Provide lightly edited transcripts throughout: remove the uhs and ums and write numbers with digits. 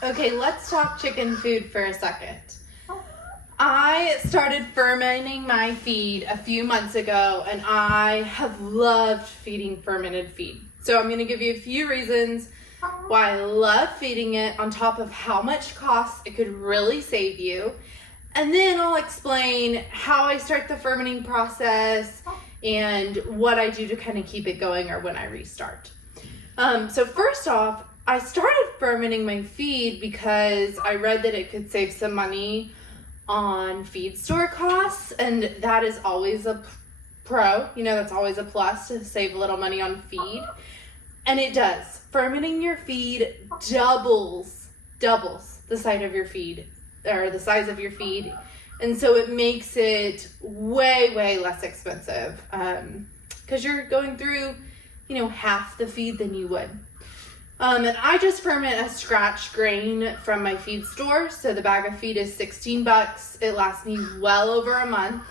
Okay, let's talk chicken food for a second. I started fermenting my feed a few months ago, and I have loved feeding fermented feed. So I'm going to give you a few reasons why I love feeding it, on top of how much cost it could really save you. And then I'll explain how I start the fermenting process and what I do to kind of keep it going, or when I restart. So first off, I started fermenting my feed because I read that it could save some money on feed store costs, and that is always a pro. That's always a plus, to save a little money on feed. And it does. Fermenting your feed doubles the size of your feed, or the size of your feed. And so it makes it way less expensive, because you're going through, half the feed than you would. And I just ferment a scratch grain from my feed store. So the bag of feed is $16. It lasts me well over a month.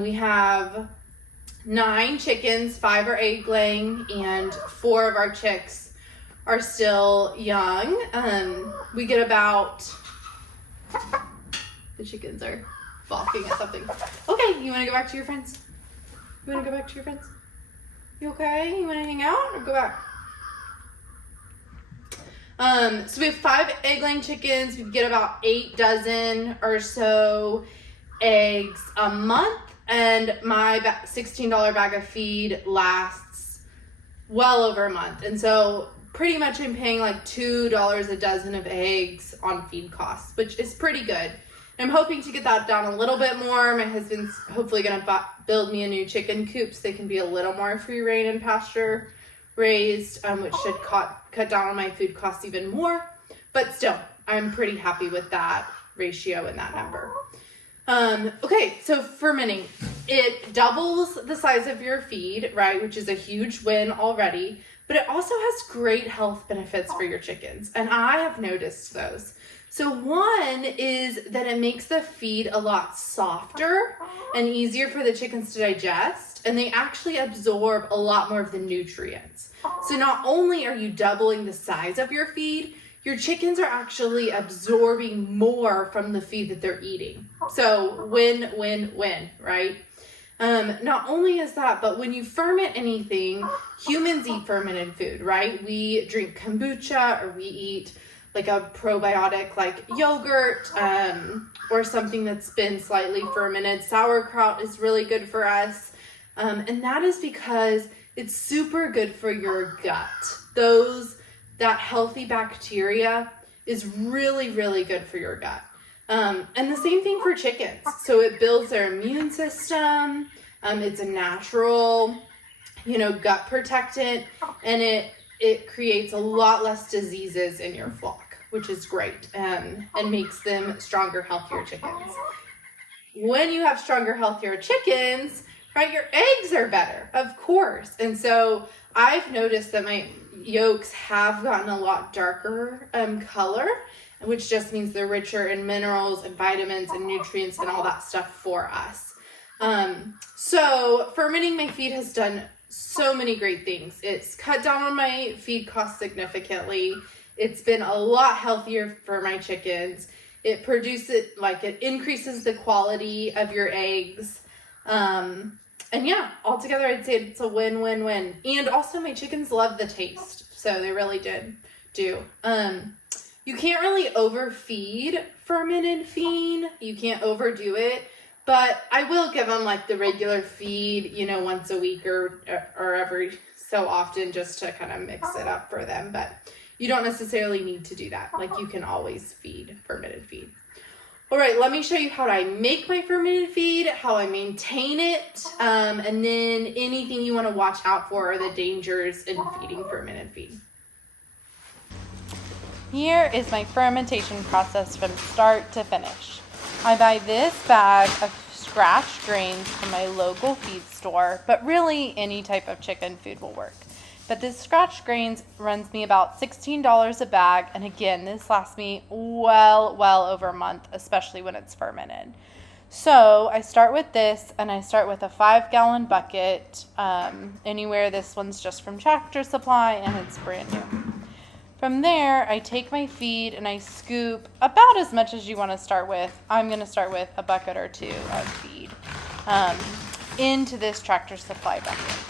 We have 9 chickens, 5 are egg laying, and 4 of our chicks are still young. We get about, the chickens are balking at something. Okay, you want to go back to your friends? You okay? You want to hang out or go back? So we have 5 egg-laying chickens. We get about 8 dozen or so eggs a month, and my $16 bag of feed lasts well over a month. And so pretty much I'm paying like $2 a dozen of eggs on feed costs, which is pretty good. I'm hoping to get that down a little bit more. My husband's hopefully going to build me a new chicken coop so they can be a little more free range and pasture raised, which should cut down on my food costs even more. But still, I'm pretty happy with that ratio and that number. Okay, so fermenting. It doubles the size of your feed, right, which is a huge win already. But it also has great health benefits for your chickens, and I have noticed those. So one is that it makes the feed a lot softer and easier for the chickens to digest, and they actually absorb a lot more of the nutrients. So not only are you doubling the size of your feed, your chickens are actually absorbing more from the feed that they're eating. So win, right? Not only is that, but when you ferment anything, humans eat fermented food, right? We drink kombucha, or we eat like a probiotic like yogurt, or something that's been slightly fermented. Sauerkraut is really good for us. And that is because it's super good for your gut. That healthy bacteria is really good for your gut. And the same thing for chickens. So it builds their immune system. It's a natural, gut protectant, and it creates a lot less diseases in your flock, which is great, and makes them stronger, healthier chickens. When you have stronger, healthier chickens, right, your eggs are better, of course. And so I've noticed that my yolks have gotten a lot darker color, which just means they're richer in minerals and vitamins and nutrients and all that stuff for us. So fermenting my feed has done so many great things. It's cut down on my feed costs significantly. It's been a lot healthier for my chickens. It increases the quality of your eggs. And yeah, altogether I'd say it's a win. And also my chickens love the taste. So they really do. You can't really overfeed fermented feed. You can't overdo it. But I will give them like the regular feed, once a week or every so often, just to kind of mix it up for them. But you don't necessarily need to do that. Like, you can always feed fermented feed. All right, let me show you how I make my fermented feed, how I maintain it, and then anything you want to watch out for are the dangers in feeding fermented feed. Here is my fermentation process from start to finish. I buy this bag of scratch grains from my local feed store, but really any type of chicken food will work. But this scratch grains runs me about $16 a bag, and again, this lasts me well over a month, especially when it's fermented. So I start with this, and I start with a 5-gallon bucket. Anywhere, this one's just from Tractor Supply, and it's brand new. From there, I take my feed and I scoop about as much as you want to start with. I'm going to start with a bucket or 2 of feed into this Tractor Supply bucket.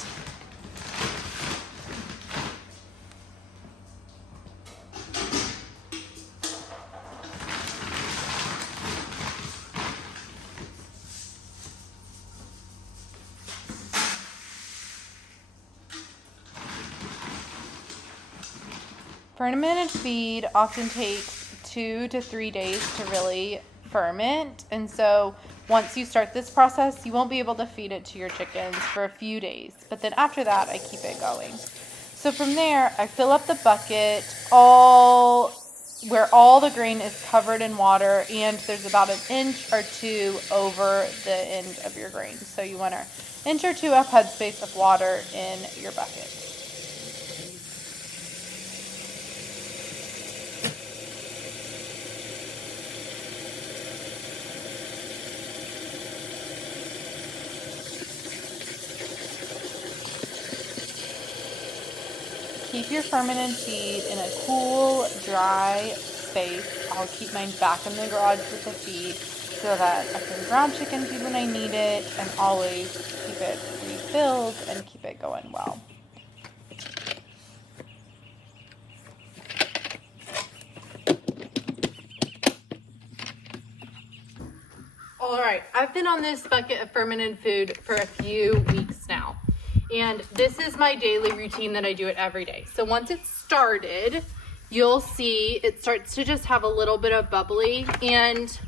Fermented feed often takes 2 to 3 days to really ferment, and so once you start this process, you won't be able to feed it to your chickens for a few days, but then after that, I keep it going. So from there, I fill up the bucket where all the grain is covered in water, and there's about 1 inch or 2 over the end of your grain. So you want 1 inch or 2 of headspace of water in your bucket. Keep your fermented feed in a cool, dry space. I'll keep mine back in the garage with the feed so that I can grab chicken feed when I need it and always keep it refilled and keep it going well. All right, I've been on this bucket of fermented food for a few weeks now. And this is my daily routine that I do it every day. So once it's started, you'll see it starts to just have a little bit of bubbly, and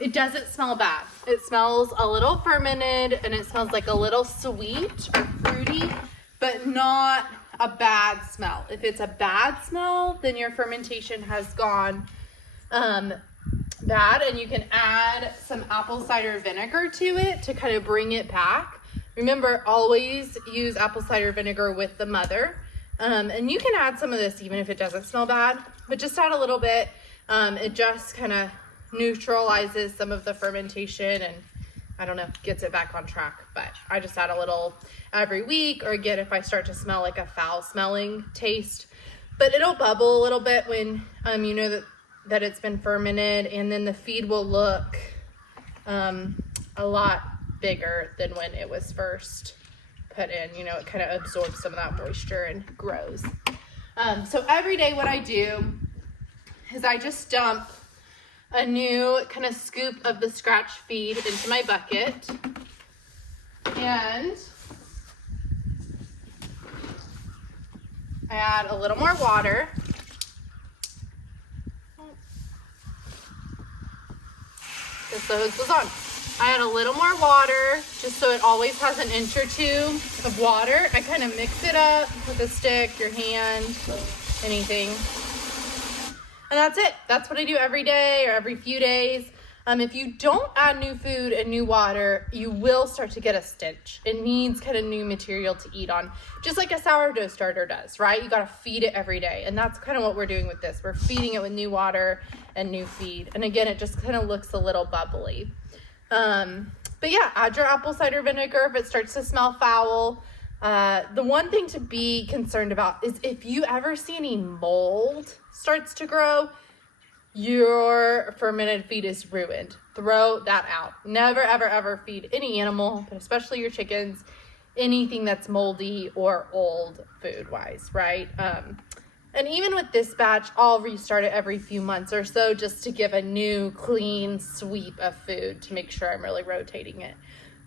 it doesn't smell bad. It smells a little fermented, and it smells like a little sweet or fruity, but not a bad smell. If it's a bad smell, then your fermentation has gone bad, and you can add some apple cider vinegar to it to kind of bring it back. Remember, always use apple cider vinegar with the mother. And you can add some of this even if it doesn't smell bad, but just add a little bit. It just kind of neutralizes some of the fermentation and, I don't know, gets it back on track. But I just add a little every week, or again, if I start to smell like a foul smelling taste. But it'll bubble a little bit when you know that it's been fermented, and then the feed will look a lot bigger than when it was first put in. You know, it kind of absorbs some of that moisture and grows. So every day what I do is I just dump a new kind of scoop of the scratch feed into my bucket, and I add a little more water. Because the hose was on. I add a little more water, just so it always has 1 inch or 2 of water. I kind of mix it up with a stick, your hand, anything. And that's it. That's what I do every day or every few days. If you don't add new food and new water, you will start to get a stench. It needs kind of new material to eat on, just like a sourdough starter does, right? You got to feed it every day. And that's kind of what we're doing with this. We're feeding it with new water and new feed. And again, it just kind of looks a little bubbly. But yeah, add your apple cider vinegar if it starts to smell foul. The one thing to be concerned about is if you ever see any mold starts to grow, your fermented feed is ruined. Throw that out. Never, ever, ever feed any animal, but especially your chickens, anything that's moldy or old food-wise, right? And even with this batch, I'll restart it every few months or so just to give a new, clean sweep of food to make sure I'm really rotating it.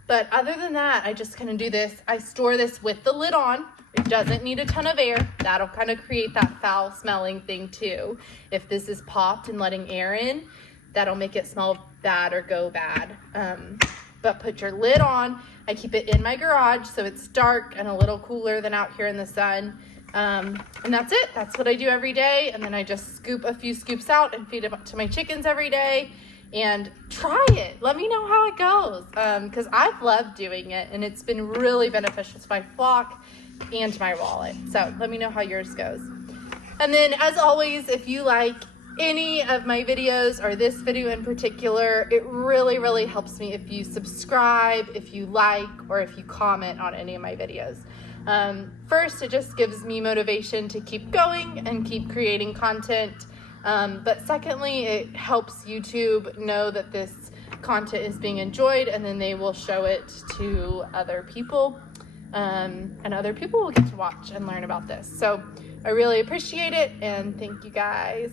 But other than that, I just kind of do this. I store this with the lid on. It doesn't need a ton of air. That'll kind of create that foul smelling thing too. If this is popped and letting air in, that'll make it smell bad or go bad. But put your lid on. I keep it in my garage so it's dark and a little cooler than out here in the sun. And that's it. That's what I do every day. And then I just scoop a few scoops out and feed it to my chickens every day. And try it. Let me know how it goes. Because I've loved doing it, and it's been really beneficial to my flock and to my wallet. So let me know how yours goes. And then, as always, if you like any of my videos or this video in particular, it really, really helps me if you subscribe, if you like, or if you comment on any of my videos. First, it just gives me motivation to keep going and keep creating content. But secondly, it helps YouTube know that this content is being enjoyed, and then they will show it to other people, and other people will get to watch and learn about this. So I really appreciate it, and thank you guys.